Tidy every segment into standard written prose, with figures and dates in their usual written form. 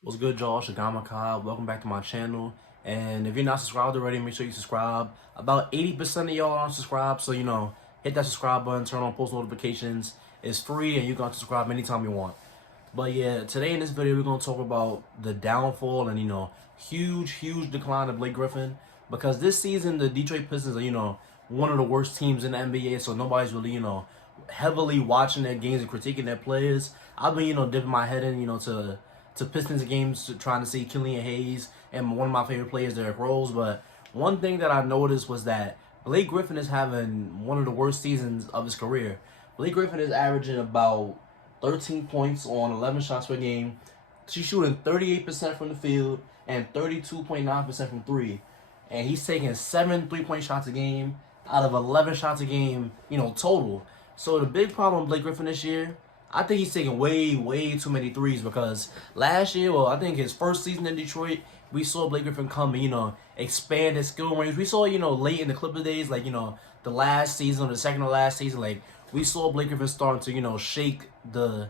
What's good, Josh? Kyle. Welcome back to my channel. And if you're not subscribed already, make sure you subscribe. About 80% of y'all aren't subscribed, so hit that subscribe button, turn on post notifications. It's free, and you can subscribe anytime you want. But yeah, today in this video, we're gonna talk about the downfall and huge decline of Blake Griffin, because this season the Detroit Pistons are one of the worst teams in the NBA, so nobody's really heavily watching their games and critiquing their players. I've been dipping my head in to Pistons games trying to see Killian Hayes and one of my favorite players, Derrick Rose. But one thing that I noticed was that Blake Griffin is having one of the worst seasons of his career. Blake Griffin is averaging about 13 points on 11 shots per game. She's shooting 38% from the field and 32.9% from three. And he's taking 7 3-point shots a game out of 11 shots a game, total. So the big problem with Blake Griffin this year, I think he's taking way too many threes, because last year, well, I think his first season in Detroit, we saw Blake Griffin come and, expand his skill range. We saw, late in the Clipper days, like, the last season or the second to last season, like, we saw Blake Griffin starting to, shake the,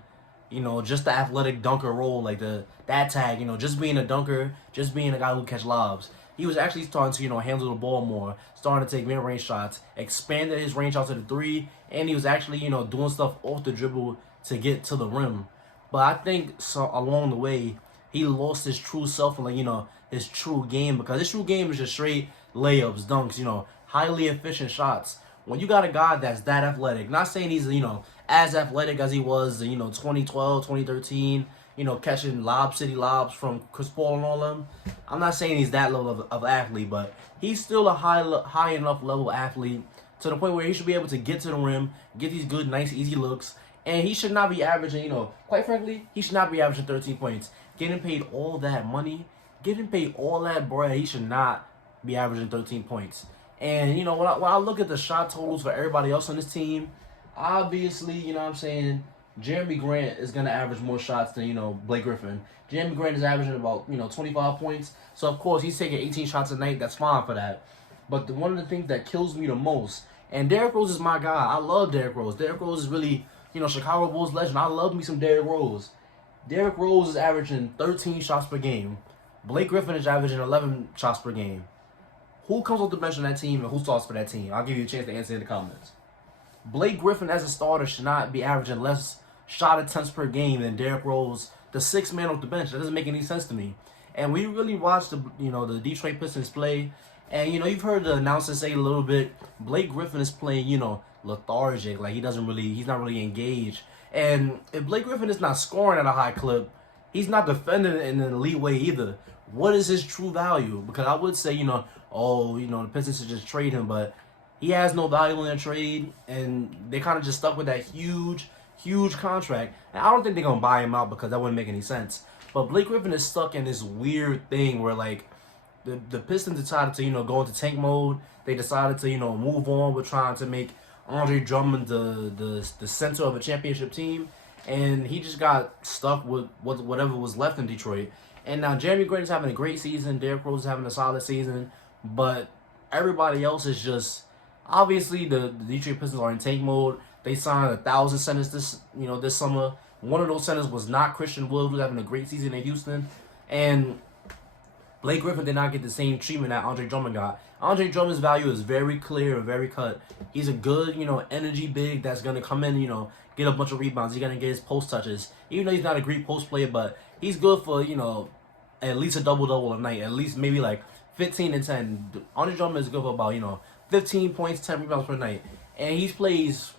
just the athletic dunker role, like that tag, just being a dunker, just being a guy who catch lobs. He was actually starting to, handle the ball more, starting to take mid-range shots, expanded his range out to the three, and he was actually, doing stuff off the dribble to get to the rim. But I think so along the way, he lost his true self and his true game, because his true game is just straight layups, dunks, highly efficient shots. When you got a guy that's that athletic, not saying he's as athletic as he was 2012, 2013, catching city lobs from Chris Paul and all them. I'm not saying he's that level of athlete, but he's still a high enough level athlete to the point where he should be able to get to the rim, get these good, nice, easy looks, and he should not be averaging, quite frankly, he should not be averaging 13 points. Getting paid all that money, getting paid all that bread, he should not be averaging 13 points. And, when I look at the shot totals for everybody else on this team, obviously, what I'm saying, Jeremy Grant is going to average more shots than, Blake Griffin. Jeremy Grant is averaging about, 25 points. So, of course, he's taking 18 shots a night. That's fine for that. But one of the things that kills me the most, and Derrick Rose is my guy. I love Derrick Rose. Derrick Rose is really, Chicago Bulls legend. I love me some Derrick Rose. Derrick Rose is averaging 13 shots per game. Blake Griffin is averaging 11 shots per game. Who comes off the bench on that team and who starts for that team? I'll give you a chance to answer in the comments. Blake Griffin as a starter should not be averaging less shot attempts per game than Derrick Rose, the sixth man off the bench. That doesn't make any sense to me. And we really watched the Detroit Pistons play, and you've heard the announcers say a little bit, Blake Griffin is playing lethargic, like he's not really engaged. And if Blake Griffin is not scoring at a high clip, he's not defending in an elite way either. What is his true value? Because I would say, the Pistons should just trade him, but he has no value in their trade, and they kind of just stuck with that huge contract. And I don't think they're going to buy him out, because that wouldn't make any sense. But Blake Griffin is stuck in this weird thing where, like, the Pistons decided to, go into tank mode. They decided to, move on with trying to make Andre Drummond the center of a championship team. And he just got stuck with whatever was left in Detroit. And now Jeremy Grant is having a great season. Derrick Rose is having a solid season. But everybody else is just... Obviously, the Detroit Pistons are in tank mode. They signed 1,000 centers this summer. One of those centers was not Christian Wood, who's having a great season in Houston. And Blake Griffin did not get the same treatment that Andre Drummond got. Andre Drummond's value is very clear and very cut. He's a good, energy big that's going to come in, get a bunch of rebounds. He's going to get his post touches. Even though he's not a great post player, but he's good for, at least a double-double a night. At least maybe like 15 and 10. Andre Drummond is good for about, 15 points, 10 rebounds per night. And he plays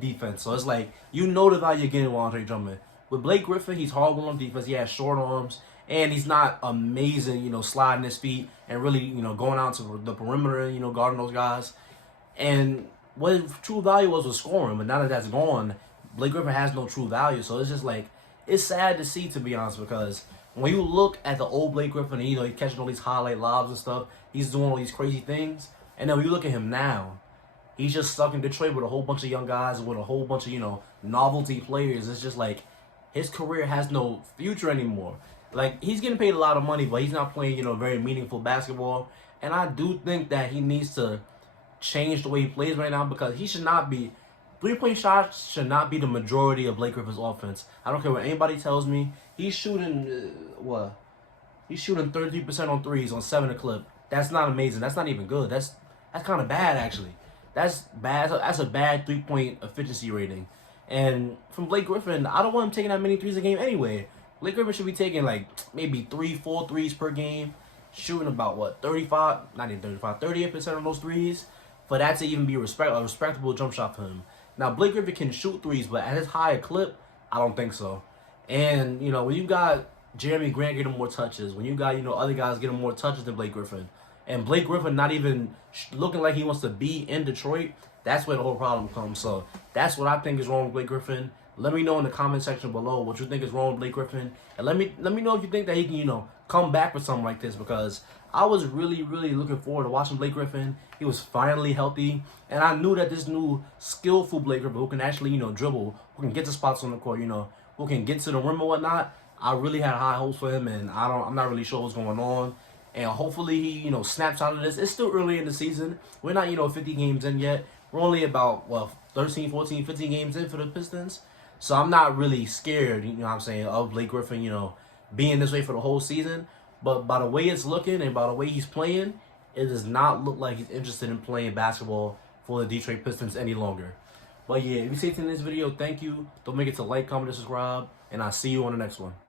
defense. So it's like, the value you're getting with Andre Drummond. With Blake Griffin, he's horrible on defense. He has short arms. And he's not amazing, sliding his feet and really, going out to the perimeter, guarding those guys. And what his true value was scoring. But now that that's gone, Blake Griffin has no true value. So it's just like, it's sad to see, to be honest, because when you look at the old Blake Griffin, and, he's catching all these highlight lobs and stuff, he's doing all these crazy things. And then when you look at him now, he's just stuck in Detroit with a whole bunch of young guys, with a whole bunch of, novelty players. It's just like, his career has no future anymore. Like, he's getting paid a lot of money, but he's not playing, very meaningful basketball. And I do think that he needs to change the way he plays right now, because he should not be 3-point shots should not be the majority of Blake Griffin's offense. I don't care what anybody tells me. He's shooting, what? He's shooting 33% on threes on 7 a clip. That's not amazing. That's not even good. That's kind of bad, actually. That's bad. That's a bad 3-point efficiency rating. And from Blake Griffin, I don't want him taking that many threes a game anyway. Blake Griffin should be taking like maybe 3-4 threes per game, shooting about what, 38% of those threes, for that to even be a respectable jump shot for him. Now Blake Griffin can shoot threes, but at his higher clip, I don't think so. And you know, when you got Jeremy Grant getting more touches, when you got, you know, other guys getting more touches than Blake Griffin, and Blake Griffin not even looking like he wants to be in Detroit, that's where the whole problem comes. So that's what I think is wrong with Blake Griffin. Let me know in the comment section below what you think is wrong with Blake Griffin, and let me know if you think that he can, you know, come back with something like this, because I was really looking forward to watching Blake Griffin. He was finally healthy, and I knew that this new skillful Blake Griffin, who can actually, you know, dribble, who can get to spots on the court, you know, who can get to the rim or whatnot, I really had high hopes for him, and I'm not really sure what's going on. And hopefully he, you know, snaps out of this. It's still early in the season. We're not, you know, 50 games in yet. We're only about, well, 13, 14, 15 games in for the Pistons. So I'm not really scared, you know what I'm saying, of Blake Griffin, you know, being this way for the whole season. But by the way it's looking and by the way he's playing, it does not look like he's interested in playing basketball for the Detroit Pistons any longer. But yeah, if you stayed in this video, thank you. Don't forget to like, comment, and subscribe. And I'll see you on the next one.